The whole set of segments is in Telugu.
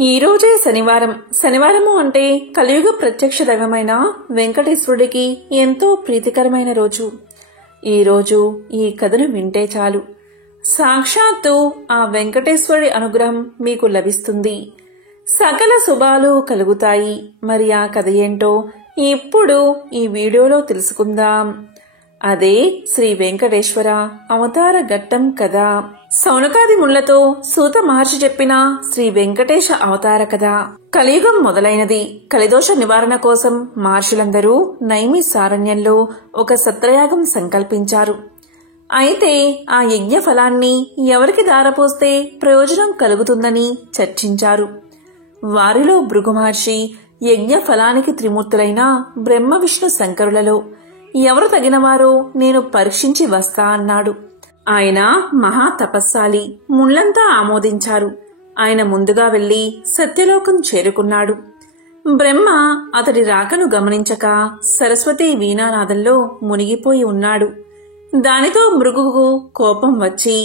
ఈ రోజే శనివారము అంటే కలియుగ ప్రత్యక్ష దైవమైన వెంకటేశ్వరుడికి ఎంతో ప్రీతికరమైన రోజు. ఈ రోజు ఈ కథను వింటే చాలు, సాక్షాత్తు ఆ వెంకటేశ్వరుడి అనుగ్రహం మీకు లభిస్తుంది. సకల శుభాలు కలుగుతాయి. మరి ఆ కథ ఏంటో ఇప్పుడు ఈ వీడియోలో తెలుసుకుందాం. అదే శ్రీ వెంకటేశ్వర అవతార ఘట్టం కథ. సౌనకాది ముళ్లతో సూత మహర్షి చెప్పిన శ్రీ వెంకటేశ అవతార కథ. కలియుగం మొదలైనది. కలిదోష నివారణ కోసం మహర్షులందరూ నైమిసారణ్యంలో ఒక సత్రయాగం సంకల్పించారు. అయితే ఆ యజ్ఞ ఫలాన్ని ఎవరికి దారపోస్తే ప్రయోజనం కలుగుతుందని చర్చించారు. వారిలో భృగు మహర్షి యజ్ఞ ఫలానికి త్రిమూర్తులైన బ్రహ్మ విష్ణు శంకరులలో ఎవరు తగినవారో నేను పరీక్షించి వస్తా అన్నాడు. ఆయన మహా తపస్సాలి. ముళ్లంతా ఆమోదించారు. ఆయన ముందుగా వెళ్లి సత్యలోకం చేరుకున్నాడు. బ్రహ్మ అతడి రాకను గమనించక సరస్వతి వీణానాదంలో మునిగిపోయి ఉన్నాడు. దానితో భృగువుకు కోపం వచ్చి,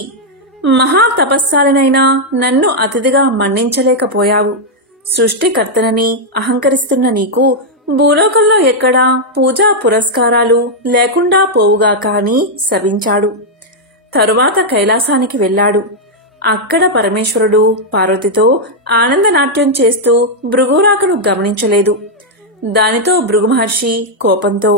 మహా తపస్సాలినైనా నన్ను అతిథిగా మన్నించలేకపోయావు. సృష్టికర్తనని అహంకరిస్తున్న నీకు భూలోకంలో ఎక్కడా పూజా పురస్కారాలు లేకుండా పోవుగా కాని శపించాడు. తరువాత కైలాసానికి వెళ్లాడు. అక్కడ పరమేశ్వరుడు పార్వతితో ఆనందనాట్యం చేస్తూ భృగురాకను గమనించలేదు. దానితో భృగు మహర్షి కోపంతో,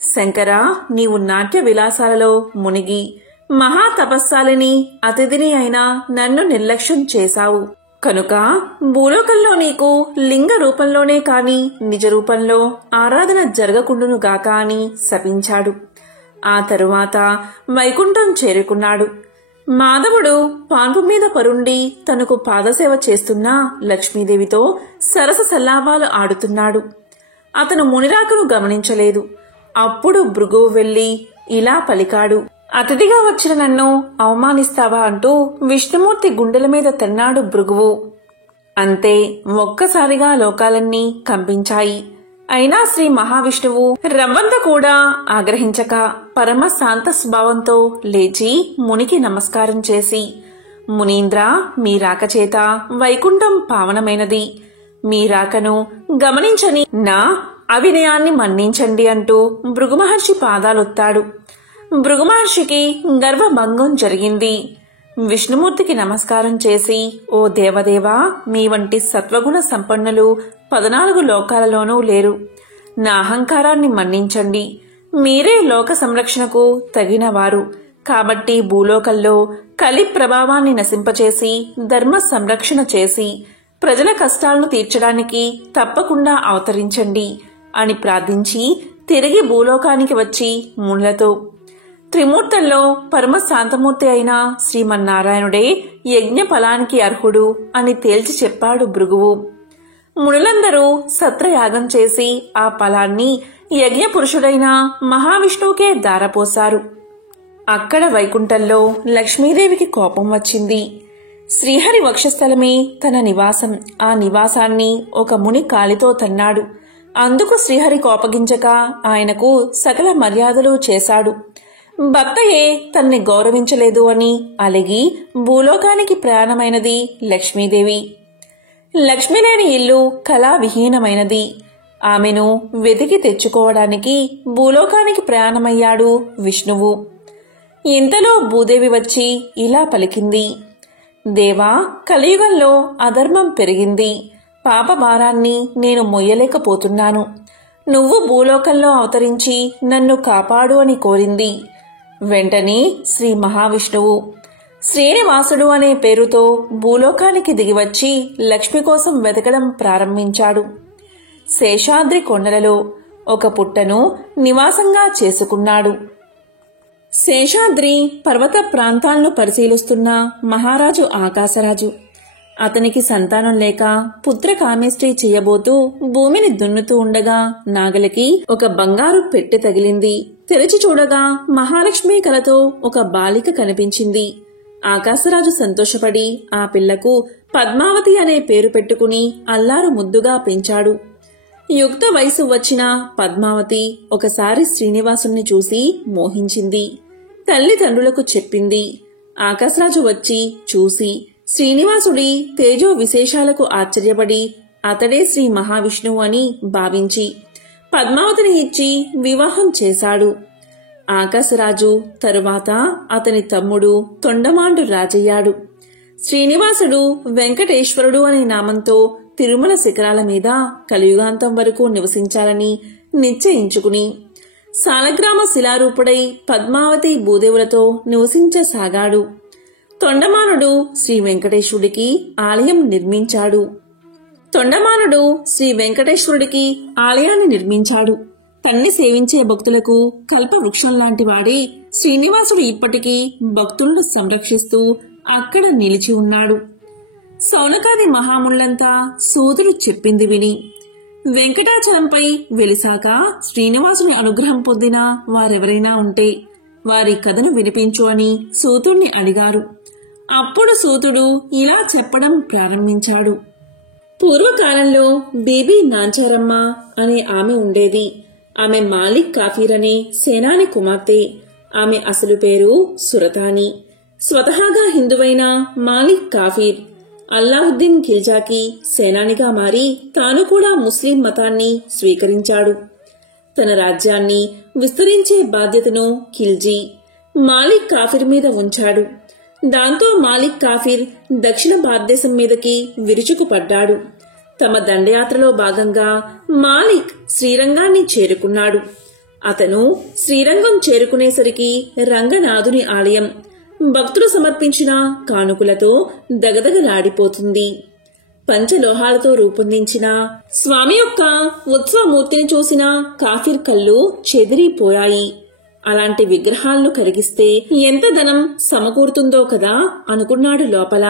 శంకరా, నీవు నాట్య విలాసాలలో మునిగి మహా తపస్సాలిని అతిథిని అయినా నన్ను నిర్లక్ష్యం చేశావు. కనుక భూలోకంలో నీకు లింగ రూపంలోనే కాని నిజ రూపంలో ఆరాధన జరగకుండునుగాక అని శపించాడు. ఆ తరువాత వైకుంఠం చేరుకున్నాడు. మాధవుడు పాన్పు మీద పరుండి తనకు పాదసేవ చేస్తున్న లక్ష్మీదేవితో సరస సల్లాపాలు ఆడుతున్నాడు. అతను మునిరాకను గమనించలేదు. అప్పుడు భృగువు వెళ్లి ఇలా పలికాడు, అతిథిగా వచ్చిన నన్ను అవమానిస్తావా అంటూ విష్ణుమూర్తి గుండెల మీద తన్నాడు భృగువు. అంతే, ఒక్కసారిగా లోకాలన్నీ కంపించాయి. అయినా శ్రీ మహావిష్ణువు రవ్వంత కూడా ఆగ్రహించక పరమ శాంత స్వభావంతో లేచి మునికి నమస్కారం చేసి, మునీంద్ర, మీ రాక చేత వైకుంఠం పావనమైనది. మీ రాకను గమనించని నా అవినయాన్ని మన్నించండి అంటూ భృగు మహర్షి పాదాలొత్తాడు. భృగు మహర్షికి గర్వభంగం జరిగింది. విష్ణుమూర్తికి నమస్కారం చేసి, ఓ దేవదేవా, మీ వంటి సత్వగుణ సంపన్నులు 14 లోకాలలోనూ లేరు. నా అహంకారాన్ని మన్నించండి. మీరే లోక సంరక్షణకు తగినవారు. కాబట్టి భూలోకంలో కలి ప్రభావాన్ని నశింపచేసి ధర్మ సంరక్షణ చేసి ప్రజల కష్టాలను తీర్చడానికి తప్పకుండా అవతరించండి అని ప్రార్థించి తిరిగి భూలోకానికి వచ్చి ముళ్లతో, త్రిమూర్తుల్లో పరమ శాంతమూర్తి అయిన శ్రీమన్నారాయణుడే యజ్ఞ ఫలానికి అర్హుడు అని తేల్చి చెప్పాడు భృగువు. మునులందరూ సత్రయాగం చేసి ఆ ఫలాన్ని యజ్ఞ పురుషుడైన మహావిష్ణువుకే దారపోశారు. అక్కడ వైకుంఠంలో లక్ష్మీదేవికి కోపం వచ్చింది. శ్రీహరి వక్షస్థలమే తన నివాసం. ఆ నివాసాన్ని ఒక ముని కాలితో తన్నాడు. అందుకు శ్రీహరి కోపగించక ఆయనకు సకల మర్యాదలు చేశాడు. భర్తయే తన్ని గౌరవించలేదు అని అలిగి భూలోకానికి ప్రయాణమైనది లక్ష్మీదేవి. లక్ష్మీలేని ఇల్లు కళావిహీనమైనది. ఆమెను వెతికి తెచ్చుకోవడానికి భూలోకానికి ప్రయాణమయ్యాడు విష్ణువు. ఇంతలో భూదేవి వచ్చి ఇలా పలికింది, దేవా, కలియుగంలో అధర్మం పెరిగింది. పాప భారాన్ని నేను మొయ్యలేకపోతున్నాను. నువ్వు భూలోకంలో అవతరించి నన్ను కాపాడు అని కోరింది. వెంటనే శ్రీ మహావిష్ణువు శ్రీనివాసుడు అనే పేరుతో భూలోకానికి దిగివచ్చి లక్ష్మి కోసం వెతకడం ప్రారంభించాడు. శేషాద్రి కొండలలో ఒక పుట్టను నివాసంగా చేసుకున్నాడు. శేషాద్రి పర్వత ప్రాంతాలను పరిశీలిస్తున్న మహారాజు ఆకాశరాజు. అతనికి సంతానం లేక పుత్రకామేష్టి చేయబోతూ భూమిని దున్నుతూ ఉండగా నాగలికి ఒక బంగారు పెట్టె తగిలింది. తెరిచి చూడగా మహాలక్ష్మి కలతో ఒక బాలిక కనిపించింది. ఆకాశరాజు సంతోషపడి ఆ పిల్లకు పద్మావతి అనే పేరు పెట్టుకుని అల్లారు ముద్దుగా పెంచాడు. యుక్త వయసు వచ్చిన పద్మావతి ఒకసారి శ్రీనివాసుని చూసి మోహించింది. తల్లిదండ్రులకు చెప్పింది. ఆకాశరాజు వచ్చి చూసి శ్రీనివాసుడి తేజో విశేషాలకు ఆశ్చర్యపడి అతడే శ్రీ మహావిష్ణువు అని భావించి పద్మావతిని ఇచ్చి వివాహం చేశాడు. ఆకాశరాజు తరువాత అతని తమ్ముడు తొండమాండు రాజయ్యాడు. శ్రీనివాసుడు వెంకటేశ్వరుడు అనే నామంతో తిరుమల శిఖరాల మీద కలియుగాంతం వరకు నివసించాలని నిశ్చయించుకుని సాలగ్రామ శిలారూపుడై పద్మావతి భూదేవులతో నివసించసాగాడు. తొండమానుడు శ్రీ వెంకటేశ్వరుడికి ఆలయం నిర్మించాడు. ఆలయాన్ని నిర్మించాడు. తన్ని సేవించే భక్తులకు కల్పవృక్షం లాంటి వాడే శ్రీనివాసుడు ఇప్పటికీ భక్తులను సంరక్షిస్తూ అక్కడ నిలిచి ఉన్నాడు. సౌనకాది మహాముళ్లంతా సూతుడు చెప్పింది విని వెంకటాచలంపై వెలిసాక శ్రీనివాసుని అనుగ్రహం పొందిన వారెవరైనా ఉంటే వారి కథను వినిపించు అని సూతుడిని అడిగారు. అప్పుడు సూతుడు ఇలా చెప్పడం ప్రారంభించాడు. పూర్వకాలంలో బీబీ నాంచారమ్మ అనే ఆమె ఉండేది. ఆమె మాలిక్ కాఫీర్ అనే సేనాని కుమార్తె. ఆమె అసలు పేరు సురతాని. స్వతహాగా హిందువైన మాలిక్ కాఫీర్ అల్లావుద్దీన్ ఖిల్జాకి సేనానిగా మారి తాను కూడా ముస్లిం మతాన్ని స్వీకరించాడు. తన రాజ్యాన్ని విస్తరించే బాధ్యతను ఖిల్జీ మాలిక్ కాఫీర్ మీద ఉంచాడు. దాంతో మాలిక్ కాఫీర్ దక్షిణ భారతదేశం మీదకి విరుచుకుపడ్డాడు. తమ దండయాత్రలో భాగంగా మాలిక్ శ్రీరంగాన్ని చేరుకున్నాడు. అతను శ్రీరంగం చేరుకునేసరికి రంగనాథుని ఆలయం భక్తులు సమర్పించిన కానుకలతో దగదగలాడిపోతుంది. పంచలోహాలతో రూపొందించిన స్వామి యొక్క ఉత్సవమూర్తిని చూసిన కాఫీర్ కళ్ళు చెదిరిపోయాయి. అలాంటి విగ్రహాలను కరిగిస్తే ఎంత ధనం సమకూరుతుందో కదా అనుకున్నాడు లోపల.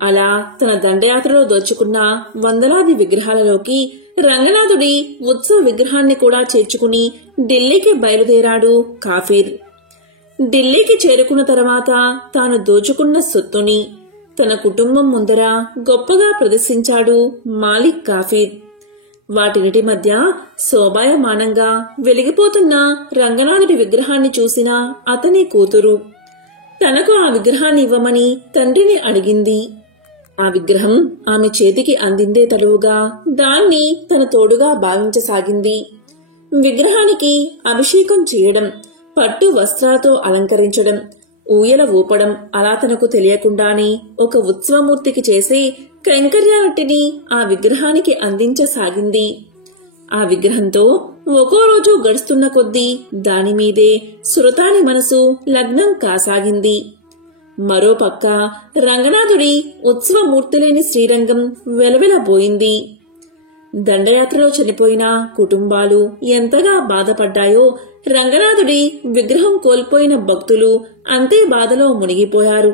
అలా తన దండయాత్రలో దోచుకున్న వందలాది విగ్రహాలలోకి రంగనాథుడి ఉత్సవ విగ్రహాన్ని కూడా చేర్చుకుని ఢిల్లీకి బయలుదేరాడు కాఫీర్. ఢిల్లీకి చేరుకున్న తర్వాత తాను దోచుకున్న సొత్తుని తన కుటుంబం ముందర గొప్పగా ప్రదర్శించాడు మాలిక్ కాఫీర్. వాటినిటి మధ్య శోభాయమానంగా వెలిగిపోతున్న రంగనాథుడి విగ్రహాన్ని చూసిన అతని కూతురు తనకు ఆ విగ్రహాన్ని ఇవ్వమని తండ్రిని అడిగింది. ఆ విగ్రహం ఆమె చేతికి అందిందే తలువుగా దాన్ని తన తోడుగా భావించసాగింది. విగ్రహానికి అభిషేకం చేయడం, పట్టు వస్త్రాలతో అలంకరించడం, ఊయల ఊపడం అలా తనకు తెలియకుండానే ఒక ఉత్సవమూర్తికి చేసే కైంకర్యాలటిని ఆ విగ్రహానికి అందించసాగింది. ఆ విగ్రహంతో ఒక్కో రోజు గడుస్తున్న కొద్దీ దానిమీదే సురతాని మనసు లగ్నం కాసాగింది. మరోపక్క రంగనాథుడి ఉత్సవమూర్తిలేని శ్రీరంగం వెలవెలబోయింది. దండయాత్రలో చనిపోయిన కుటుంబాలు ఎంతగా బాధపడ్డాయో రంగనాథుడి విగ్రహం కోల్పోయిన భక్తులు అంతే బాధలో మునిగిపోయారు.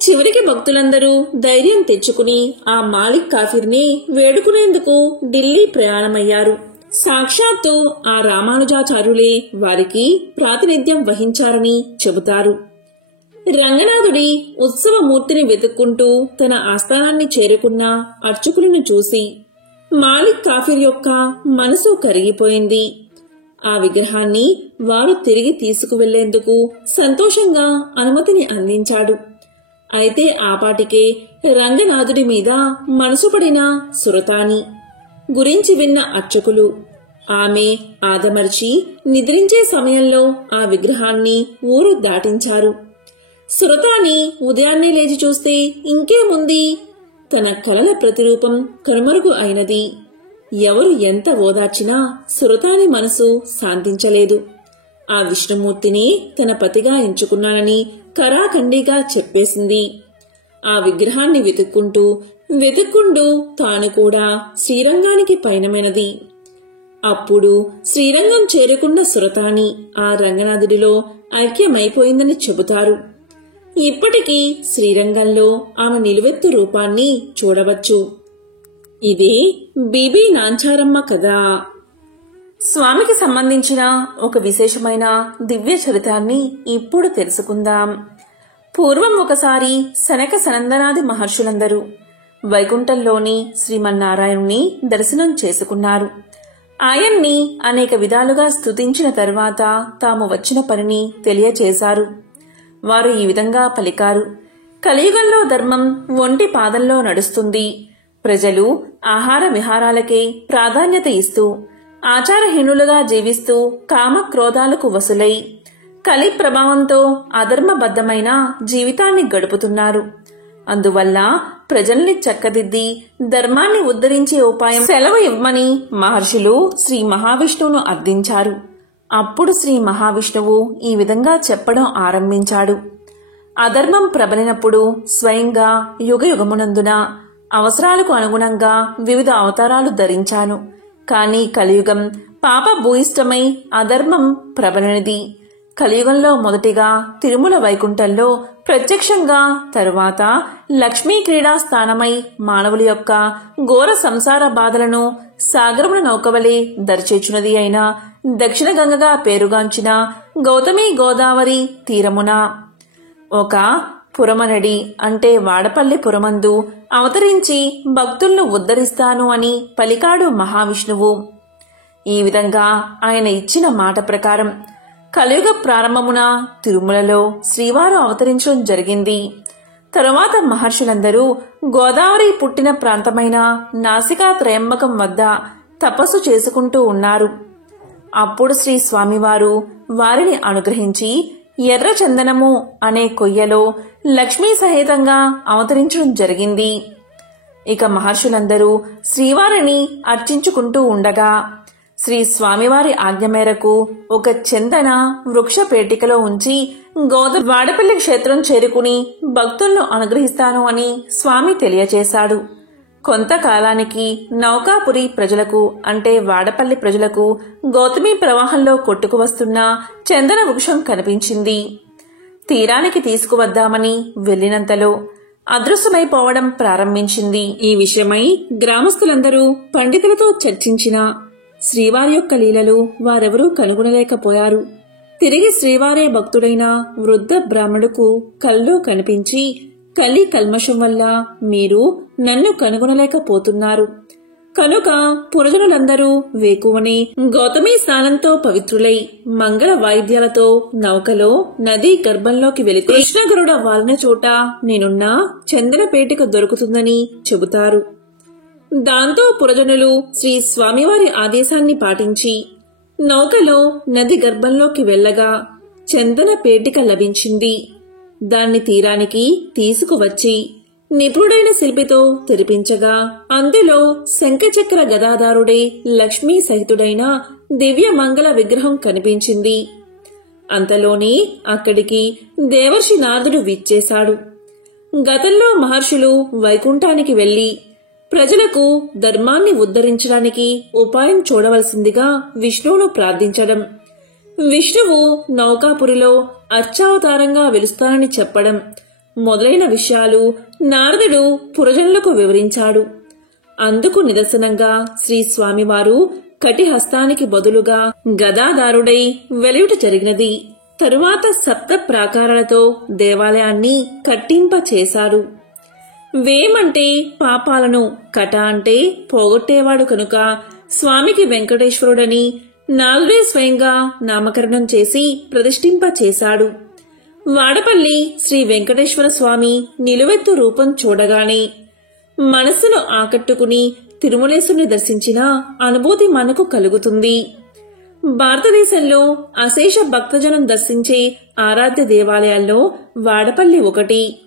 చివరికి భక్తులందరూ ధైర్యం తెచ్చుకుని ఆ మాలిక్ కాఫీర్ని వేడుకునేందుకు ఢిల్లీ ప్రయాణమయ్యారు. సాక్షాత్తు ఆ రామానుజాచార్యులే వారికి ప్రాతినిధ్యం వహించారని చెబుతారు. రంగనాథుడి ఉత్సవమూర్తిని వెతుక్కుంటూ తన ఆస్థానాన్ని చేరుకున్న అర్చకులను చూసి మాలిక్ కాఫీర్ యొక్క మనసు కరిగిపోయింది. ఆ విగ్రహాన్ని వారు తిరిగి తీసుకువెళ్లేందుకు సంతోషంగా అనుమతిని అందించాడు. అయితే ఆపాటికే రంగనాథుడి మీద మనసు పడిన సురతాని గురించి విన్న అర్చకులు ఆమె ఆదమర్చి నిద్రించే సమయంలో ఆ విగ్రహాన్ని ఊరు దాటించారు. సురతాని ఉదయాన్నే లేచి చూస్తే ఇంకేముంది, తన కలల ప్రతిరూపం కనుమరుగు అయినది. ఎవరు ఎంత ఓదార్చినా సురతాని మనసు శాంతించలేదు. ఆ విష్ణుమూర్తిని తన పతిగా ఎంచుకున్నానని కరాఖండిగా చెప్పేసింది. ఆ విగ్రహాన్ని వెతుక్కుంటూ తాను కూడా శ్రీరంగానికి పయనమైనది. అప్పుడు శ్రీరంగం చేరుకున్న సురతాని ఆ రంగనాథుడిలో ఐక్యమైపోయిందని చెబుతారు. ఇప్పటికీ శ్రీరంగంలో ఆమె నిలువెత్తు రూపాన్ని చూడవచ్చు. ఇదే బీబీ నాంచారమ్మ కథ. స్వామికి సంబంధించిన ఒక విశేషమైన దివ్య చరిత్రాన్ని ఇప్పుడు తెలుసుకుందాం. పూర్వం ఒకసారి సనక సనందనాది మహర్షులందరూ వైకుంఠంలోని శ్రీమన్నారాయణుని దర్శనం చేసుకున్నారు. ఆయన్ని అనేక విధాలుగా స్తుతించిన తరువాత తాము వచ్చిన పనిని తెలియచేశారు. వారు ఈ విధంగా పలికారు: కలియుగంలో ధర్మం ఒంటి పాదంలో నడుస్తుంది. ప్రజలు ఆహార విహారాలకే ప్రాధాన్యత ఇస్తూ ఆచారహీనులుగా జీవిస్తూ కామక్రోధాలకు వసులై కలి ప్రభావంతో అధర్మబద్ధమైన జీవితాన్ని గడుపుతున్నారు. అందువల్ల ప్రజల్ని చక్కదిద్ది ధర్మాన్ని ఉద్ధరించే ఉపాయం సెలవు ఇవ్వమని మహర్షులు శ్రీ మహావిష్ణువును అర్థించారు. అప్పుడు శ్రీ మహావిష్ణువు ఈ విధంగా చెప్పడం ఆరంభించాడు. అధర్మం ప్రబలినప్పుడు స్వయంగా యుగయుగమునందున అవసరాలకు అనుగుణంగా వివిధ అవతారాలు ధరించాను. కానీ కలియుగం పాప భూయిష్టమై అధర్మం ప్రబలనిది. కలియుగంలో మొదటిగా తిరుమల వైకుంఠంలో ప్రత్యక్షంగా, తరువాత లక్ష్మీ క్రీడా స్థానమై మానవుల యొక్క ఘోర సంసార బాధలను సాగరమున నౌకవలే దరిచేచున్నది అయిన దక్షిణ గంగగా పేరుగాంచిన గౌతమి గోదావరి తీరమున ఒక పురమనడి అంటే వాడపల్లి పురమందు అవతరించి భక్తులను ఉద్ధరిస్తాను అని పలికాడు మహావిష్ణువు. ఈ విధంగా ఆయన ఇచ్చిన మాట ప్రకారం కలియుగ ప్రారంభమున తిరుమలలో శ్రీవారు అవతరించడం జరిగింది. తరువాత మహర్షులందరూ గోదావరి పుట్టిన ప్రాంతమైన నాసికా త్రయంబకం వద్ద తపస్సు చేసుకుంటూ ఉన్నారు. అప్పుడు శ్రీ స్వామివారు వారిని అనుగ్రహించి ఎర్ర చందనము అనే కొయ్యలో లక్ష్మీ సహితంగా అవతరించడం జరిగింది. ఇక మహర్షులందరూ శ్రీవారిని అర్చించుకుంటూ ఉండగా శ్రీ స్వామివారి ఆజ్ఞ మేరకు ఒక చందన వృక్ష పేటికలో ఉంచి వాడపల్లి క్షేత్రం చేరుకుని భక్తులను అనుగ్రహిస్తాను అని స్వామి తెలియచేశాడు. కొంతకాలానికి నౌకాపురి ప్రజలకు అంటే వాడపల్లి ప్రజలకు గౌతమి ప్రవాహంలో కొట్టుకు వస్తున్న చందన వృక్షం కనిపించింది. తీరానికి తీసుకువద్దామని వెళ్లినంతలో అదృశ్యమైపోవడం ప్రారంభించింది. ఈ విషయమై గ్రామస్తులందరూ పండితులతో చర్చించిన శ్రీవారి యొక్క లీలలు వారెవరూ కనుగొనలేకపోయారు. తిరిగి శ్రీవారే భక్తుడైన వృద్ధ బ్రాహ్మణుకు కల్లో కనిపించి, కలి కల్మషం వల్ల మీరు నన్ను కనుగొనలేకపోతున్నారు కనుక పురజనులందరూ వేకువని గౌతమి స్నానంతో పవిత్రులై మంగళ వాయిద్యాలతో నౌకలో నదీ గర్భంలోకి వెళితే కృష్ణగరుడ వాలిన చోట నేనున్న చందన పేటిక దొరుకుతుందని చెబుతారు. దాంతో పురజనులు శ్రీ స్వామివారి ఆదేశాన్ని పాటించి నౌకలో నది గర్భంలోకి వెళ్లగా చందన పేటిక లభించింది. దాన్ని తీరానికి తీసుకువచ్చి నిపుణుడైన శిల్పితో తెరిపించగా అందులో శంఖచక్ర గదాధారుడే లక్ష్మీ సహితుడైన దివ్య మంగళ విగ్రహం కనిపించింది. అంతలోనే అక్కడికి దేవర్షి నారదుడు విచ్చేశాడు. గతంలో మహర్షులు వైకుంఠానికి వెళ్లి ప్రజలకు ధర్మాన్ని ఉద్ధరించడానికి ఉపాయం చూడవలసిందిగా విష్ణువును ప్రార్థించడం, విష్ణువు నౌకాపురిలో అర్చావతారంగా వెలుస్తానని చెప్పడం మొదలైన విషయాలు నారదుడు పురజనులకు వివరించాడు. అందుకు నిదర్శనంగా శ్రీ స్వామివారు కటిహస్తానికి బదులుగా గదాధారుడై వెలుట జరిగినది. తరువాత సప్త ప్రాకారాలతో దేవాలయాన్ని కట్టింప చేశారు. వేమంటే పాపాలను, కట అంటే పోగొట్టేవాడు కనుక స్వామికి వెంకటేశ్వరుడని నాలుడే స్వయంగా నామకరణం చేసి ప్రతిష్ఠింప చేశాడు. వాడపల్లి శ్రీ వెంకటేశ్వర స్వామి నిలువెత్తు రూపం చూడగానే మనస్సును ఆకట్టుకుని తిరుమలేశుని దర్శించిన అనుభూతి మనకు కలుగుతుంది. భారతదేశంలో అశేష భక్తజనం దర్శించే ఆరాధ్య దేవాలయాల్లో వాడపల్లి ఒకటి.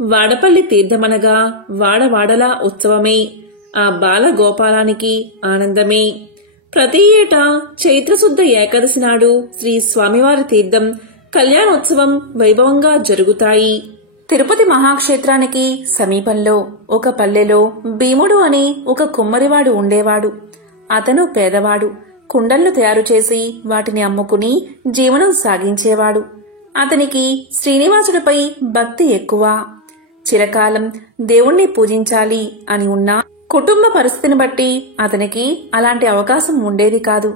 వాడపల్లి తీర్థమనగా వాడవాడలా ఉత్సవమే, ఆ బాలగోపాలానికి ఆనందమే. ప్రతి ఏటా చైత్రశుద్ధ ఏకాదశి నాడు శ్రీ స్వామివారి తీర్థం కళ్యాణోత్సవం వైభవంగా జరుగుతాయి. తిరుపతి మహాక్షేత్రానికి సమీపంలో ఒక పల్లెలో భీముడు అని ఒక కుమ్మరివాడు ఉండేవాడు. అతను పేదవాడు. కుండలను తయారు చేసి వాటిని అమ్ముకుని జీవనం సాగించేవాడు. అతనికి శ్రీనివాసుడిపై భక్తి ఎక్కువ. చిరకాలం దేవుణ్ణి పూజించాలి అని ఉన్న కుటుంబ పరిస్థితిని బట్టి అతనికి అలాంటి అవకాశం ఉండేది కాదు.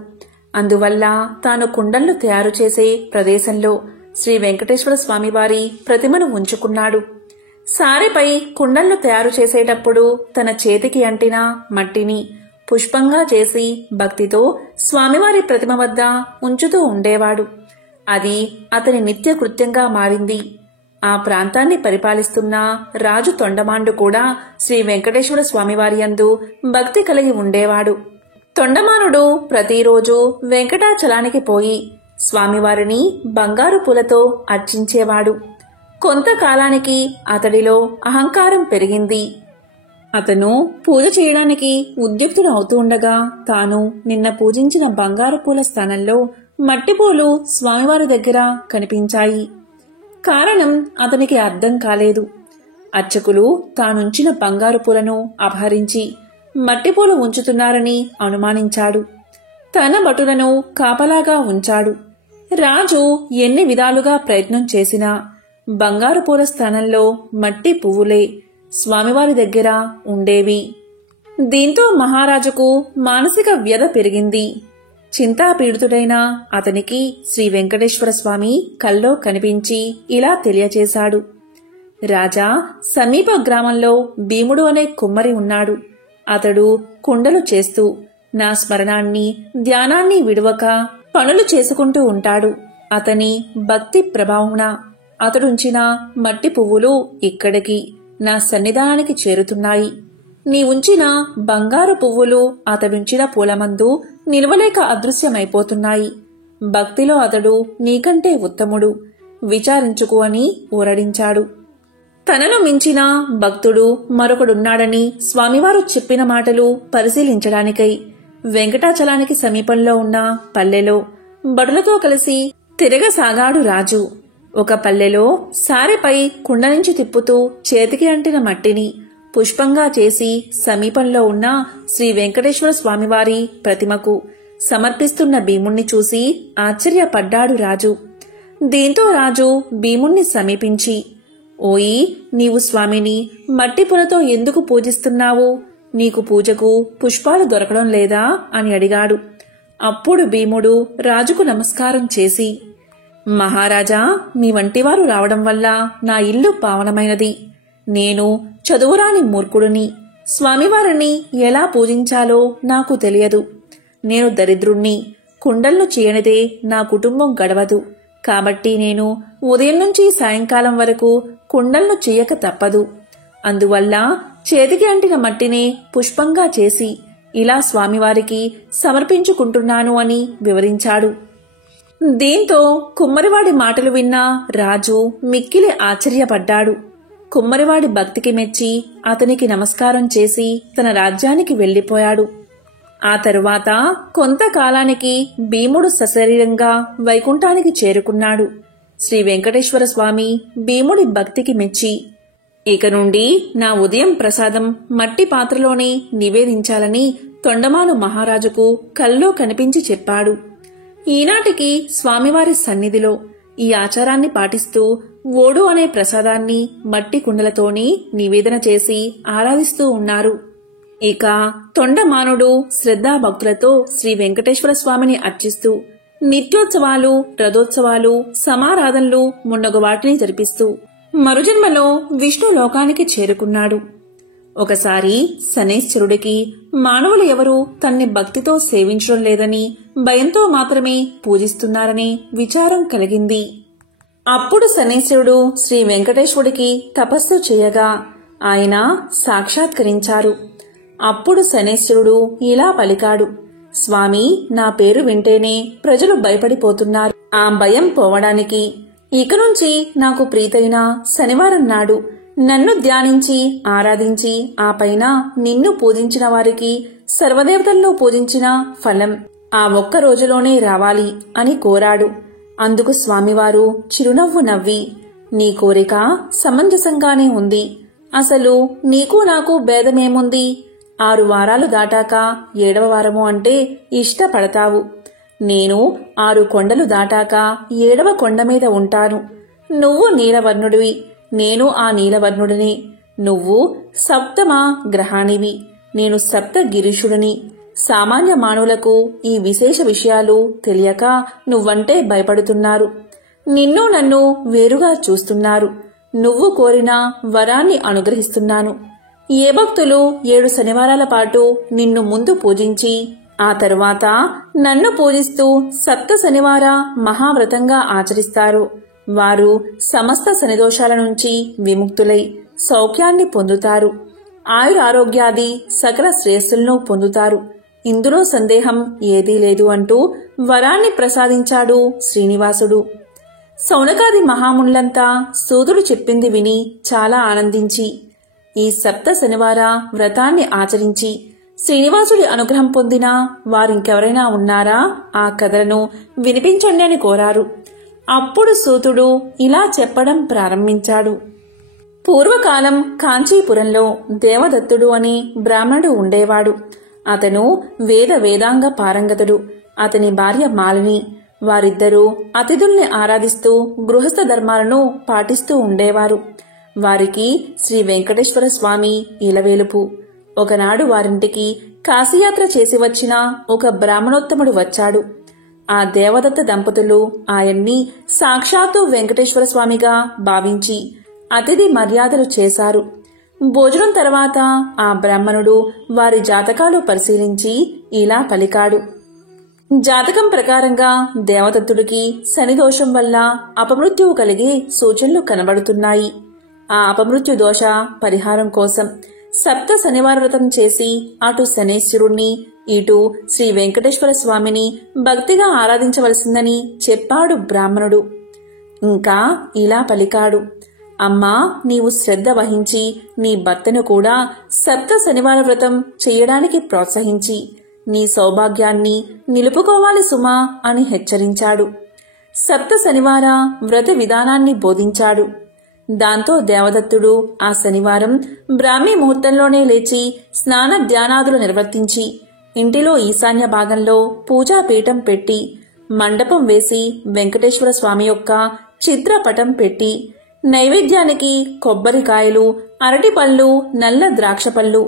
అందువల్ల తాను కుండలను తయారు చేసే ప్రదేశంలో శ్రీ వెంకటేశ్వర స్వామివారి ప్రతిమను ఉంచుకున్నాడు. సారెపై కుండలను తయారు చేసేటప్పుడు తన చేతికి అంటిన మట్టిని పుష్పంగా చేసి భక్తితో స్వామివారి ప్రతిమ వద్ద ఉంచుతూ ఉండేవాడు. అది అతని నిత్య కృత్యంగా మారింది. ఆ ప్రాంతాన్ని పరిపాలిస్తున్న రాజు తొండమాండు కూడా శ్రీ వెంకటేశ్వర స్వామివారి యందు భక్తి కలిగి ఉండేవాడు. తొండమానుడు ప్రతిరోజు వెంకటాచలానికి పోయి స్వామివారిని బంగారు పూలతో అర్చించేవాడు. కొంతకాలానికి అతడిలో అహంకారం పెరిగింది. అతను పూజ చేయడానికి ఉద్యుక్తుడు అవుతూ ఉండగా తాను నిన్న పూజించిన బంగారు పూల స్థానంలో మట్టిపూలు స్వామివారి దగ్గర కనిపించాయి. కారణం అతనికి అర్థం కాలేదు. అర్చకులు తానుంచిన బంగారు పూలను అపహరించి మట్టిపూలు ఉంచుతున్నారని అనుమానించాడు. తన భటులను కాపలాగా ఉంచాడు. రాజు ఎన్ని విధాలుగా ప్రయత్నం చేసినా బంగారు పూల స్థానంలో మట్టి పువ్వులే స్వామివారి దగ్గర ఉండేవి. దీంతో మహారాజుకు మానసిక వ్యధ పెరిగింది. చింతాపీడితుడైన అతనికి శ్రీ వెంకటేశ్వర స్వామి కల్లో కనిపించి ఇలా తెలియచేశాడు. రాజా, సమీప గ్రామంలో భీముడు అనే కుమ్మరి ఉన్నాడు. అతడు కుండలు చేస్తూ నా స్మరణాన్ని ధ్యానాన్ని విడువక పనులు చేసుకుంటూ ఉంటాడు. అతని భక్తి ప్రభావమున అతడుంచిన మట్టి పువ్వులు ఇక్కడికి నా సన్నిధానానికి చేరుతున్నాయి. నీ ఉంచిన బంగారు పువ్వులు అతడుంచిన పూలమందు నిలవలేక అదృశ్యమైపోతున్నాయి. భక్తిలో అతడు నీకంటే ఉత్తముడు, విచారించుకు అని ఊరడించాడు. తనను మించిన భక్తుడు మరొకడున్నాడని స్వామివారు చెప్పిన మాటలు పరిశీలించడానికై వెంకటాచలానికి సమీపంలో ఉన్న పల్లెలో బడులతో కలిసి తిరగసాగాడు రాజు. ఒక పల్లెలో సారెపై కుండ నుంచి తిప్పుతూ చేతికి అంటిన మట్టిని పుష్పంగా చేసి సమీపంలో ఉన్న శ్రీ వెంకటేశ్వర స్వామివారి ప్రతిమకు సమర్పిస్తున్న భీముణ్ణి చూసి ఆశ్చర్యపడ్డాడు రాజు. దీంతో రాజు భీముణ్ణి సమీపించి, ఓయి, నీవు స్వామిని మట్టి పులతో ఎందుకు పూజిస్తున్నావు? నీకు పూజకు పుష్పాలు దొరకడం లేదా అని అడిగాడు. అప్పుడు భీముడు రాజుకు నమస్కారం చేసి, మహారాజా, మీ వంటివారు రావడం వల్ల నా ఇల్లు పావనమైనది. నేను చదువురాని మూర్ఖుడిని. స్వామివారిని ఎలా పూజించాలో నాకు తెలియదు. నేను దరిద్రుణ్ణి. కుండలను చేయనిదే నా కుటుంబం గడవదు. కాబట్టి నేను ఉదయం నుంచి సాయంకాలం వరకు కుండలను చేయక తప్పదు. అందువల్ల చేతికి అంటిన మట్టిని పుష్పంగా చేసి ఇలా స్వామివారికి సమర్పించుకుంటున్నాను అని వివరించాడు. దీంతో కుమ్మరివాడి మాటలు విన్న రాజు మిక్కిలి ఆశ్చర్యపడ్డాడు. కుమ్మరివాడి భక్తికి మెచ్చి అతనికి నమస్కారం చేసి తన రాజ్యానికి వెళ్లిపోయాడు. ఆ తరువాత కొంతకాలానికి భీముడు సశరీరంగా వైకుంఠానికి చేరుకున్నాడు. శ్రీ వెంకటేశ్వర స్వామి భీముడి భక్తికి మెచ్చి, ఇక నుండి నా ఉదయం ప్రసాదం మట్టి పాత్రలోనే నివేదించాలని తొండమాను మహారాజుకు కల్లో కనిపించి చెప్పాడు. ఈనాటికి స్వామివారి సన్నిధిలో ఈ ఆచారాన్ని పాటిస్తూ ఓడు అనే ప్రసాదాన్ని మట్టి కుండలతోని నివేదన చేసి ఆరాధిస్తూ ఉన్నారు. ఇక తొండమానుడు శ్రద్ధాభక్తులతో శ్రీ వెంకటేశ్వర స్వామిని అర్చిస్తూ నిత్యోత్సవాలు, రథోత్సవాలు, సమారాధనలు మున్నగు వాటిని జరిపిస్తూ మరుజన్మలో విష్ణు లోకానికి చేరుకున్నాడు. ఒకసారి శనైశ్వరుడికి మానవులు ఎవరూ తన్ని భక్తితో సేవించడం లేదని, భయంతో మాత్రమే పూజిస్తున్నారనే విచారం కలిగింది. అప్పుడు శనైశ్వరుడు శ్రీ వెంకటేశ్వరుడికి తపస్సు చేయగా ఆయన సాక్షాత్కరించారు. అప్పుడు శనైశ్వరుడు ఇలా పలికాడు, స్వామి, నా పేరు వింటేనే ప్రజలు భయపడిపోతున్నారు. ఆ భయం పోవడానికి ఇక నుంచి నాకు ప్రీతైన శనివారం నాడు నన్ను ధ్యానించి ఆరాధించి ఆ పైన నిన్ను పూజించిన వారికి సర్వదేవతల్లో పూజించిన ఫలం ఆ ఒక్క రోజులోనే రావాలి అని కోరాడు. అందుకు స్వామివారు చిరునవ్వు నవ్వి, నీ కోరిక సమంజసంగానే ఉంది. అసలు నీకు నాకు భేదమేముంది? 6 వారాలు దాటాక 7వ వారము అంటే ఇష్టపడతావు. నేను 6 కొండలు దాటాక 7వ కొండ మీద ఉంటాను. నువ్వు నీలవర్ణుడివి, నేను ఆ నీలవర్ణుడిని. నువ్వు సప్తమ గ్రహానివి, నేను సప్తగిరీషుడిని. సామాన్య మానవులకు ఈ విశేష విషయాలు తెలియక నువ్వంటే భయపడుతున్నారు. నిన్ను నన్ను వేరుగా చూస్తున్నారు. నువ్వు కోరిన వరాన్ని అనుగ్రహిస్తున్నాను. ఏ భక్తులు 7 శనివారాల పాటు నిన్ను ముందు పూజించి ఆ తరువాత నన్ను పూజిస్తూ సప్త శనివార మహావ్రతంగా ఆచరిస్తారు, వారు సమస్త శనిదోషాల నుంచి విముక్తులై సౌఖ్యాన్ని పొందుతారు. ఆయురారోగ్యాది సకల శ్రేయస్సులను పొందుతారు. ఇందులో సందేహం ఏదీ లేదు అంటూ వరాన్ని ప్రసాదించాడు శ్రీనివాసుడు. శౌనకాది మహామునులంతా సూతుడు చెప్పింది విని చాలా ఆనందించి ఈ సప్త శనివార వ్రతాన్ని ఆచరించి శ్రీనివాసుడి అనుగ్రహం పొందిన వారింకెవరైనా ఉన్నారా, ఆ కథలను వినిపించండి అని కోరారు. అప్పుడు సూతుడు ఇలా చెప్పడం ప్రారంభించాడు. పూర్వకాలం కాంచీపురంలో దేవదత్తుడు అని బ్రాహ్మణుడు ఉండేవాడు. అతను వేదాంగ పారంగతుడు. అతని భార్య మాలిని. వారిద్దరూ అతిథుల్ని ఆరాధిస్తూ గృహస్థ ధర్మాలను పాటిస్తూ ఉండేవారు. వారికి శ్రీ వెంకటేశ్వర స్వామి ఇలవేలుపు. ఒకనాడు వారింటికి కాశీయాత్ర చేసి వచ్చిన ఒక బ్రాహ్మణోత్తముడు వచ్చాడు. ఆ దేవదత్త దంపతులు ఆయన్ని సాక్షాత్తు వెంకటేశ్వర స్వామిగా భావించి అతిథి మర్యాదలు చేశారు. భోజనం తర్వాత ఆ బ్రాహ్మణుడు వారి జాతకాలు పరిశీలించి ఇలా పలికాడు. జాతకం ప్రకారంగా దేవదత్తుడికి శనిదోషం వల్ల అపమృత్యువు కలిగే సూచనలు కనబడుతున్నాయి. ఆ అపమృత్యు దోష పరిహారం కోసం సప్త శనివార వ్రతం చేసి అటు శనేశ్వరుణ్ణి ఇటు శ్రీ వెంకటేశ్వర స్వామిని భక్తిగా ఆరాధించవలసిందని చెప్పాడు బ్రాహ్మణుడు. ఇంకా ఇలా పలికాడు. అమ్మా, నీవు శ్రద్ధ వహించి నీ భర్తను కూడా సప్త శనివార వ్రతం చేయడానికి ప్రోత్సహించి నీ సౌభాగ్యాన్ని నిలుపుకోవాలి సుమా అని హెచ్చరించాడు. సప్త శనివార వ్రత విధానాన్ని బోధించాడు. దాంతో దేవదత్తుడు ఆ శనివారం బ్రాహ్మీ ముహూర్తంలోనే లేచి స్నాన ధ్యానాదులు నిర్వర్తించి ఇంటిలో ఈశాన్య భాగంలో పూజాపీఠం పెట్టి మండపం వేసి వెంకటేశ్వర స్వామి యొక్క చిత్రపటం పెట్టి నైవేద్యానికి కొబ్బరికాయలు, అరటిపళ్ళు, నల్ల ద్రాక్ష పళ్ళు,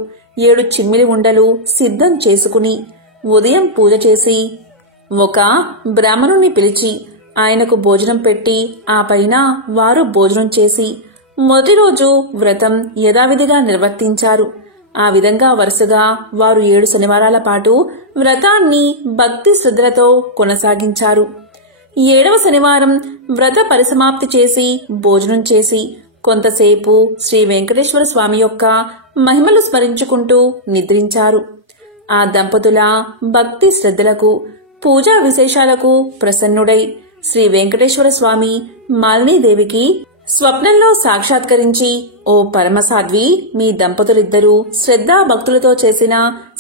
7 చిమ్మిలి ఉండలు సిద్ధం చేసుకుని ఉదయం పూజ చేసి ఒక బ్రాహ్మణుణ్ణి పిలిచి ఆయనకు భోజనం పెట్టి ఆ పైన వారు భోజనం చేసి మొదటి రోజు వ్రతం యథావిధిగా నిర్వర్తించారు. ఆ విధంగా వరుసగా వారు 7 శనివారాల పాటు వ్రతాన్ని భక్తి శ్రద్ధలతో కొనసాగించారు. 7వ శనివారం వ్రత పరిసమాప్తి చేసి భోజనం చేసి కొంతసేపు శ్రీ వెంకటేశ్వర స్వామి యొక్క మహిమలు స్మరించుకుంటూ నిద్రించారు. ఆ దంపతుల భక్తి శ్రద్ధలకు, పూజా విశేషాలకు ప్రసన్నుడై శ్రీ వెంకటేశ్వర స్వామి మాలినీదేవికి స్వప్నంలో సాక్షాత్కరించి, ఓ పరమసాధ్వి, మీ దంపతులిద్దరూ శ్రద్ధా భక్తులతో చేసిన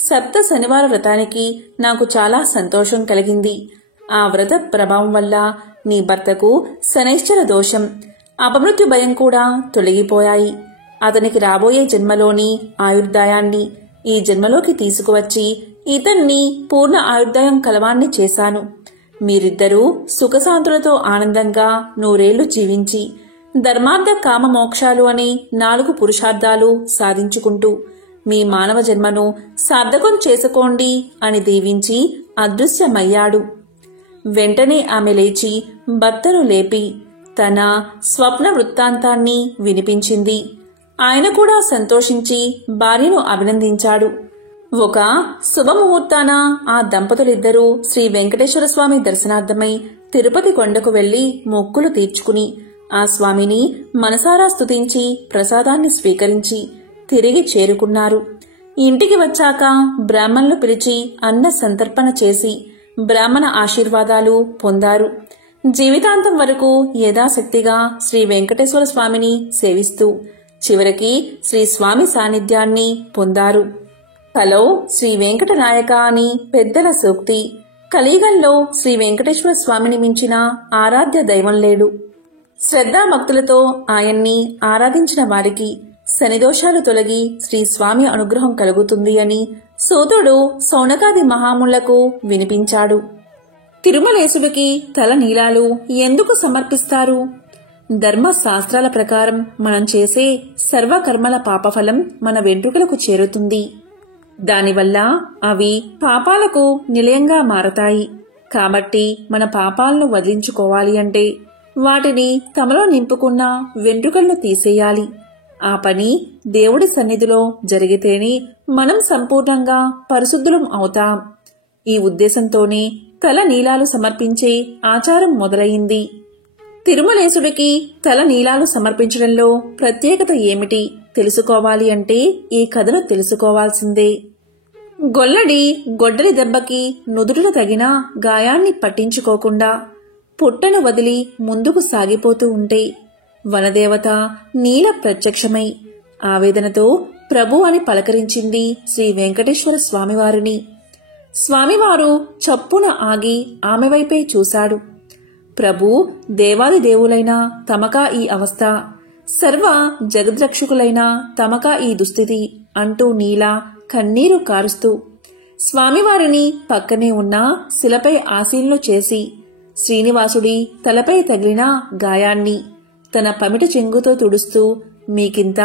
సప్త శనివార వ్రతానికి నాకు చాలా సంతోషం కలిగింది. ఆ వ్రత ప్రభావం వల్ల నీ భర్తకు శనైశ్చర దోషం, అపమృత్యు భయం కూడా తొలగిపోయాయి. అతనికి రాబోయే జన్మలోని ఆయుర్దాయాన్ని ఈ జన్మలోకి తీసుకువచ్చి ఇతన్ని పూర్ణ ఆయుర్దాయం కలవాణ్ణి చేశాను. మీరిద్దరూ సుఖశాంతులతో ఆనందంగా 100 ఏళ్లు జీవించి ధర్మార్థ కామ మోక్షాలు అనే 4 పురుషార్థాలు సాధించుకుంటూ మీ మానవ జన్మను సార్థకం చేసుకోండి అని దీవించి అదృశ్యమయ్యాడు. వెంటనే ఆమె లేచి భర్తను లేపి తన స్వప్న వృత్తాంతాన్ని వినిపించింది. ఆయన కూడా సంతోషించి భార్యను అభినందించాడు. ఒక శుభముహూర్తాన ఆ దంపతులిద్దరూ శ్రీ వెంకటేశ్వర స్వామి దర్శనార్థమై తిరుపతి కొండకు వెళ్లి మొక్కులు తీర్చుకుని ఆ స్వామిని మనసారా స్తుతించి ప్రసాదాన్ని స్వీకరించి తిరిగి చేరుకున్నారు. ఇంటికి వచ్చాక బ్రాహ్మణులు పిలిచి అన్న సంతర్పణ చేసి బ్రాహ్మణ ఆశీర్వాదాలు పొందారు. జీవితాంతం వరకు యథాశక్తిగా శ్రీ వెంకటేశ్వర స్వామిని సేవిస్తూ చివరికి శ్రీ స్వామి సాన్నిధ్యాన్ని పొందారు. కలో శ్రీ వెంకటనాయక అని పెద్దల సూక్తి. కలియుగంలో శ్రీ వెంకటేశ్వర స్వామిని మించిన ఆరాధ్య దైవం లేడు. శ్రద్ధాభక్తులతో ఆయన్ని ఆరాధించిన వారికి శనిదోషాలు తొలగి శ్రీ స్వామి అనుగ్రహం కలుగుతుంది అని సూతుడు శౌనకాది మహాములకు వినిపించాడు. తిరుమలేశుడికి తల నీలాలు ఎందుకు సమర్పిస్తారు? ధర్మశాస్త్రాల ప్రకారం మనం చేసే సర్వకర్మల పాపఫలం మన వెంట్రుకలకు చేరుతుంది. దానివల్ల అవి పాపాలకు నిలయంగా మారతాయి. కాబట్టి మన పాపాలను వదిలించుకోవాలి అంటే వాటిని తమలో నింపుకున్న వెంట్రుకలను తీసేయాలి. ఆ పని దేవుడి సన్నిధిలో జరిగితేనే మనం సంపూర్ణంగా పరిశుద్ధులం అవుతాం. ఈ ఉద్దేశంతోనే తల నీలాలు సమర్పించే ఆచారం మొదలైంది. తిరుమలేశుడికి తల నీలాలు సమర్పించడంలో ప్రత్యేకత ఏమిటి తెలుసుకోవాలి అంటే ఈ కథను తెలుసుకోవాల్సిందే. గొల్లడి గొడ్డలి దెబ్బకి నుదురున తగిన గాయాన్ని పట్టించుకోకుండా పుట్టను వదిలి ముందుకు సాగిపోతూ ఉంటే వనదేవత నీల ప్రత్యక్షమై ఆవేదనతో ప్రభు అని పలకరించింది శ్రీ వెంకటేశ్వర స్వామివారిని. స్వామివారు చప్పున ఆగి ఆమె వైపే చూశాడు. ప్రభు, దేవాది దేవులైన తమకా ఈ అవస్థ, సర్వ జగద్రక్షకులైన తమకా ఈ దుస్థితి అంటూ నీల కన్నీరు కారుస్తూ స్వామివారిని పక్కనే ఉన్న శిలపై ఆసీనులు చేసి శ్రీనివాసుడి తలపై తగిలిన గాయాన్ని తన పమిట చెంగుతో తుడుస్తూ, మీకింత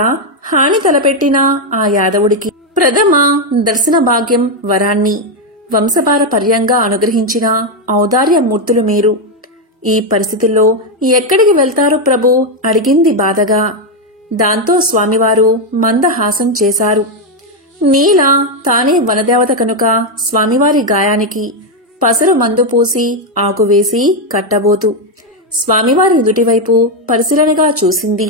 హాని తలపెట్టిన ఆ యాదవుడికి ప్రథమ దర్శన భాగ్యం వరాన్ని వంశపారపర్యంగా అనుగ్రహించిన ఔదార్యమూర్తులు మీరు. ఈ పరిస్థితుల్లో ఎక్కడికి వెళ్తారు ప్రభు అడిగింది బాధగా. దాంతో స్వామివారు మందహాసం చేశారు. నీల తానే వనదేవత కనుక స్వామివారి గాయానికి పసరు మందు పూసి ఆకువేసి కట్టబోతూ స్వామివారి నుదుటివైపు పరిశీలనగా చూసింది.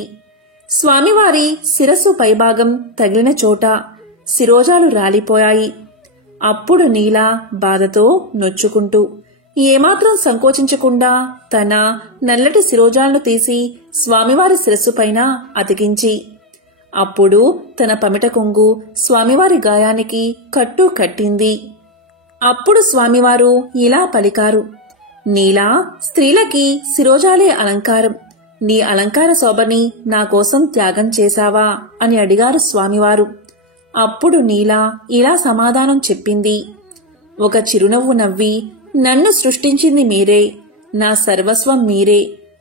స్వామివారి శిరస్సు పైభాగం తగిలిన చోట శిరోజాలు రాలిపోయాయి. అప్పుడు నీల బాధతో నొచ్చుకుంటూ ఏమాత్రం సంకోచించకుండా తన నల్లటి శిరోజాలను తీసి స్వామివారి శిరస్సుపైన అతికించి అప్పుడు తన పమిట కొంగు స్వామివారి గాయానికి కట్టు కట్టింది. అప్పుడు స్వామివారు ఇలా పలికారు, నీలా, స్త్రీలకి శిరోజాలే అలంకారం. నీ అలంకార శోభని నా కోసం త్యాగం చేశావా అని అడిగారు స్వామివారు. అప్పుడు నీల ఇలా సమాధానం చెప్పింది. ఒక చిరునవ్వు నవ్వి, నన్ను సృష్టించింది మీరే, నా సర్వస్వం మీరే.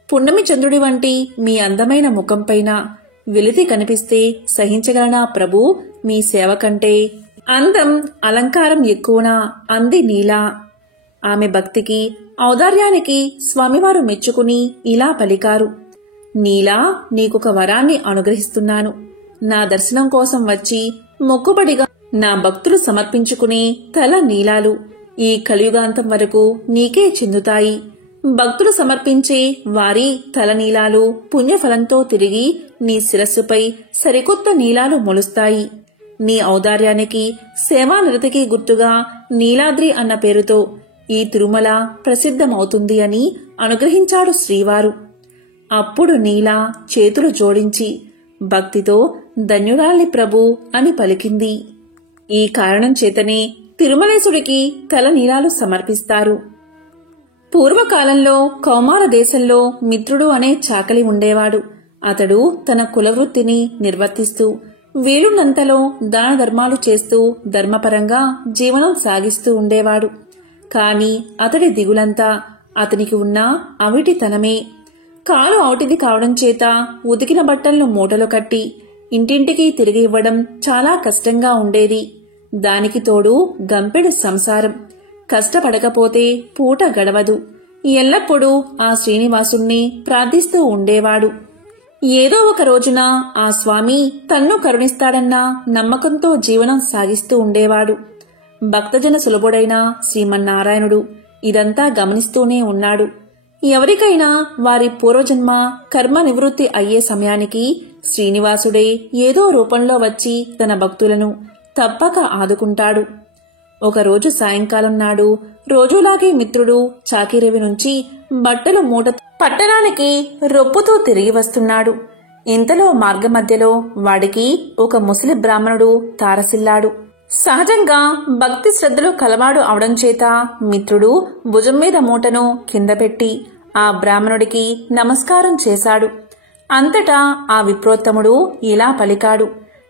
పున్నమి చంద్రుడి వంటి మీ అందమైన ముఖంపైన వెలితి కనిపిస్తే సహించగలనా ప్రభు? మీ సేవ కంటే అందం, అలంకారం ఎక్కువనా అంది నీల. ఆమె భక్తికి, ఔదార్యానికి స్వామివారు మెచ్చుకుని ఇలా పలికారు, నీలా, నీకొక వరాన్ని అనుగ్రహిస్తున్నాను. నా దర్శనం కోసం వచ్చి మొక్కుబడిగా నా భక్తులు సమర్పించుకునే తల నీలాలు ఈ కలియుగాంతం వరకు నీకే చెందుతాయి. భక్తులు సమర్పించే వారి తలనీలాలు పుణ్యఫలంతో తిరిగి నీ శిరస్సుపై సరికొత్త నీలాలు మొలుస్తాయి. నీ ఔదార్యానికి, సేవానిరతికి గుర్తుగా నీలాద్రి అన్న పేరుతో ఈ తిరుమల ప్రసిద్ధమవుతుంది అని అనుగ్రహించాడు శ్రీవారు. అప్పుడు నీల చేతులు జోడించి భక్తితో ధన్యురాలి ప్రభు అని పలికింది. ఈ కారణం చేతనే తిరుమలేశుడికి తల నీలాలు సమర్పిస్తారు. పూర్వకాలంలో కౌమార దేశంలో మిత్రుడు అనే చాకలి ఉండేవాడు. అతడు తన కులవృత్తిని నిర్వర్తిస్తూ వీలున్నంతలో దాన ధర్మాలు చేస్తూ ధర్మపరంగా జీవనం సాగిస్తూ ఉండేవాడు. కాని అతడి దిగులంతా అతనికి ఉన్న అవిటితనమే. కాలు ఔటిది కావడం చేత ఉతికిన బట్టలను మూటలు కట్టి ఇంటింటికి తిరిగి ఇవ్వడం చాలా కష్టంగా ఉండేది. దానికి తోడు గంపెడు సంసారం. కష్టపడకపోతే పూట గడవదు. ఎల్లప్పుడూ ఆ శ్రీనివాసుణ్ణి ప్రార్థిస్తూ ఉండేవాడు. ఏదో ఒక రోజున ఆ స్వామి తన్ను కరుణిస్తాడన్న నమ్మకంతో జీవనం సాగిస్తూ ఉండేవాడు. భక్తజన సులభుడైన శ్రీమన్నారాయణుడు ఇదంతా గమనిస్తూనే ఉన్నాడు. ఎవరికైనా వారి పూర్వజన్మ కర్మ నివృత్తి అయ్యే సమయానికి శ్రీనివాసుడే ఏదో రూపంలో వచ్చి తన భక్తులను తప్పక ఆదుకుంటాడు. ఒకరోజు సాయంకాలం నాడు రోజులాగే మిత్రుడు చాకిరేవి నుంచి బట్టలు మూట పట్టణానికి రొప్పుతూ తిరిగి వస్తున్నాడు. ఇంతలో మార్గమధ్యలో వాడికి ఒక ముసలి బ్రాహ్మణుడు తారసిల్లాడు. సహజంగా భక్తి శ్రద్ధలు కలవాడు అవడం చేత మిత్రుడు భుజం మీద మూటను కింద పెట్టి ఆ బ్రాహ్మణుడికి నమస్కారం చేశాడు. అంతటా ఆ విప్రోత్తముడు ఇలా పలికాడు,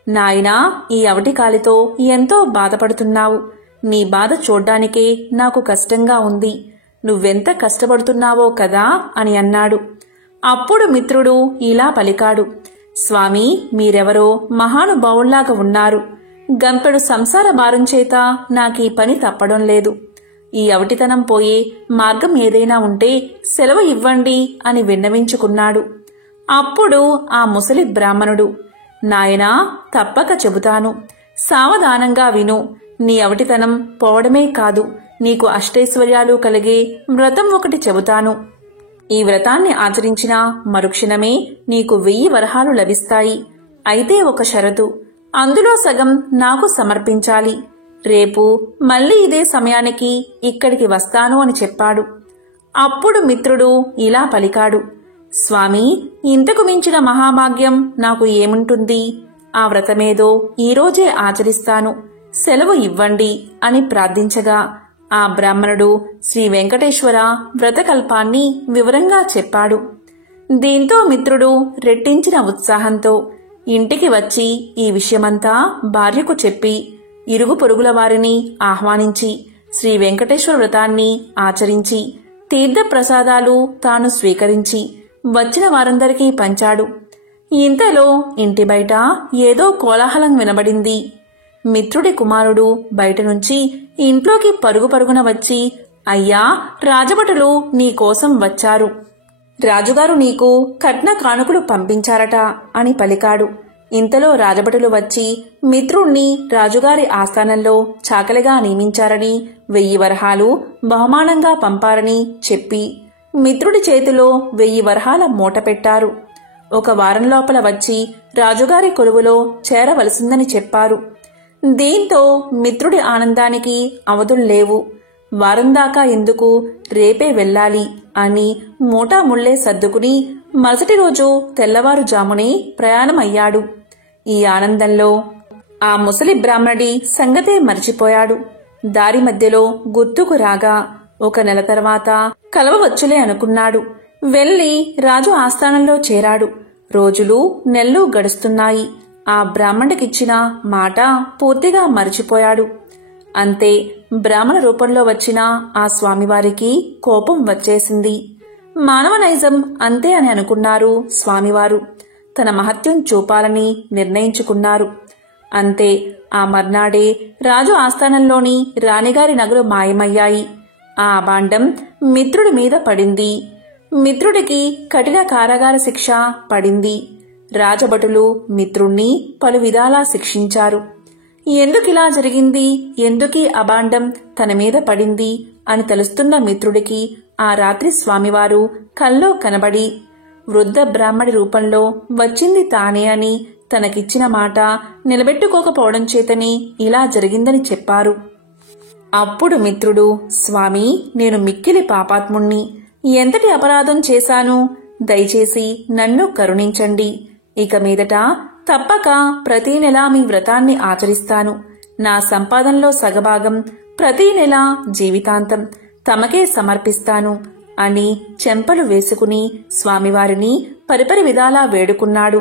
నాయనా, ఈ అవటి కాలితో ఎంతో బాధపడుతున్నావు. నీ బాధ చూడ్డానికే నాకు కష్టంగా ఉంది. నువ్వెంత కష్టపడుతున్నావో కదా అని అన్నాడు. అప్పుడు మిత్రుడు ఇలా పలికాడు, స్వామి, మీరెవరో మహానుభావుల్లాగా ఉన్నారు. గంపెడు సంసార భారం చేత నాకీ పని తప్పడం లేదు. ఈ అవటితనం పోయే మార్గం ఏదైనా ఉంటే సెలవు ఇవ్వండి అని విన్నవించుకున్నాడు. అప్పుడు ఆ ముసలి బ్రాహ్మణుడు, నాయనా, తప్పక చెబుతాను. సావధానంగా విను. నీ అవటితనం పోవడమే కాదు, నీకు అష్టైశ్వర్యాలు కలిగే వ్రతం ఒకటి చెబుతాను. ఈ వ్రతాన్ని ఆచరించిన మరుక్షణమే నీకు 1000 వరహాలు లభిస్తాయి. అయితే ఒక షరతు, అందులో సగం నాకు సమర్పించాలి. రేపు మళ్ళీ ఇదే సమయానికి ఇక్కడికి వస్తాను అని చెప్పాడు. అప్పుడు మిత్రుడు ఇలా పలికాడు, స్వామి, ఇంతకు మించిన మహాభాగ్యం నాకు ఏముంటుంది? ఆ వ్రతమేదో ఈరోజే ఆచరిస్తాను, సెలవు ఇవ్వండి అని ప్రార్థించగా ఆ బ్రాహ్మణుడు శ్రీ వెంకటేశ్వర వ్రతకల్పాన్ని వివరంగా చెప్పాడు. దీంతో మిత్రుడు రెట్టించిన ఉత్సాహంతో ఇంటికి వచ్చి ఈ విషయమంతా భార్యకు చెప్పి ఇరుగు పొరుగుల వారిని ఆహ్వానించి శ్రీ వెంకటేశ్వర వ్రతాన్ని ఆచరించి తీర్థప్రసాదాలు తాను స్వీకరించి వచ్చిన వారందరికీ పంచాడు. ఇంతలో ఇంటి బయట ఏదో కోలాహలం వినబడింది. మిత్రుడి కుమారుడు బయట నుంచి ఇంట్లోకి పరుగు పరుగున వచ్చి, అయ్యా, రాజభటులు నీకోసం వచ్చారు. రాజుగారు నీకు కట్న కానుకలు పంపించారట అని పలికాడు. ఇంతలో రాజభటులు వచ్చి మిత్రుణ్ణి రాజుగారి ఆస్థానంలో చాకలిగా నియమించారని 1000 వరహాలు బహుమానంగా పంపారని చెప్పి మిత్రుడి చేతిలో 1000 వరహాల మూట పెట్టారు. 1 వారం లోపల వచ్చి రాజుగారి కొలువులో చేరవలసిందని చెప్పారు. దీంతో మిత్రుడి ఆనందానికి అవధుల్లేవు. వారం దాకా ఎందుకు, రేపే వెళ్ళాలి అని మూటాముళ్లే సర్దుకుని మరుసటి రోజు తెల్లవారుజామునే ప్రయాణమయ్యాడు. ఈ ఆనందంలో ఆ ముసలి బ్రాహ్మణుడి సంగతే మరిచిపోయాడు. దారి మధ్యలో గుర్తుకు రాగా 1 నెల తర్వాత కలవవచ్చులే అనుకున్నాడు. వెళ్లి రాజు ఆస్థానంలో చేరాడు. రోజులు నెలలు గడుస్తున్నాయి. ఆ బ్రాహ్మణుడికిచ్చిన మాట పూర్తిగా మరిచిపోయాడు. అంతే, బ్రాహ్మణ రూపంలో వచ్చిన ఆ స్వామివారికి కోపం వచ్చేసింది. మానవ నైజం అంతే అని అనుకున్నారు స్వామివారు. తన మహత్యం చూపాలని నిర్ణయించుకున్నారు. అంతే, ఆ మర్నాడే రాజు ఆస్థానంలోని రాణిగారి నగలు మాయమయ్యాయి. ఆ అభాండం మిత్రుడి మీద పడింది. మిత్రుడికి కఠిన కారాగార శిక్ష పడింది. రాజభటులు మిత్రుణ్ణి పలు విధాలా శిక్షించారు. ఎందుకిలా జరిగింది, ఎందుకీ అభాండం తన మీద పడింది అని తెలుస్తున్న మిత్రుడికి ఆ రాత్రి స్వామివారు కల్లో కనబడి వృద్ధ బ్రాహ్మడి రూపంలో వచ్చింది తానే అని, తనకిచ్చిన మాట నిలబెట్టుకోకపోవడం చేతని ఇలా జరిగిందని చెప్పారు. అప్పుడు మిత్రుడు, స్వామి, నేను మిక్కిలి పాపాత్ముణ్ణి, ఎంతటి అపరాధం చేశాను, దయచేసి నన్ను కరుణించండి. ఇక మీదట తప్పక ప్రతీ నెల మీ వ్రతాన్ని ఆచరిస్తాను. నా సంపాదనలో సగభాగం ప్రతీ నెల జీవితాంతం తమకే సమర్పిస్తాను అని చెంపలు వేసుకుని స్వామివారిని పరిపరి విధాలా వేడుకున్నాడు.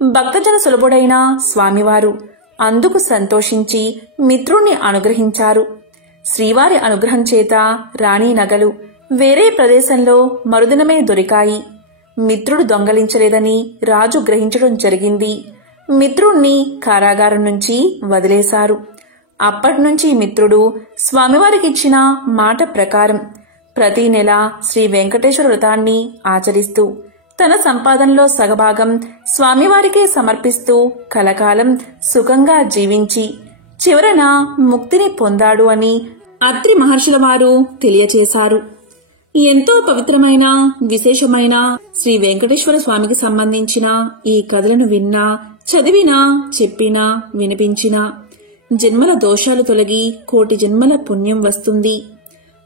భక్తజన సులభుడైన స్వామివారు అందుకు సంతోషించి మిత్రుణ్ణి అనుగ్రహించారు. శ్రీవారి అనుగ్రహం చేత రాణి నగలు వేరే ప్రదేశంలో మరుదినమే దొరికాయి. మిత్రుడు దొంగలించలేదని రాజు గ్రహించడం జరిగింది. మిత్రుణ్ణి కారాగారం నుంచి వదిలేశారు. అప్పటినుంచి మిత్రుడు స్వామివారికిచ్చిన మాట ప్రకారం ప్రతీ నెల శ్రీ వెంకటేశ్వర వ్రతాన్ని ఆచరిస్తూ తన సంపాదనలో సగభాగం స్వామివారికే సమర్పిస్తూ కలకాలం సుఖంగా జీవించి చివరన ముక్తిని పొందాడు అని అత్రి మహర్షుల వారు తెలియచేశారు. ఎంతో పవిత్రమైన విశేషమైన శ్రీ వెంకటేశ్వర స్వామికి సంబంధించిన ఈ కథలను విన్నా, చదివినా, చెప్పినా, వినిపించినా జన్మల దోషాలు తొలగి 1,000,000 జన్మల పుణ్యం వస్తుంది.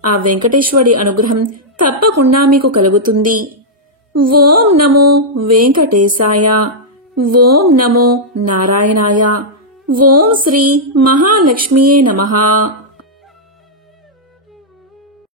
ఆ వెంకటేశ్వరుడి అనుగ్రహం తప్పకుండా మీకు కలుగుతుంది. ఓం నమో వెంకటేశాయ. ఓం నమో నారాయణాయ. ఓం శ్రీ మహాలక్ష్మియే నమః.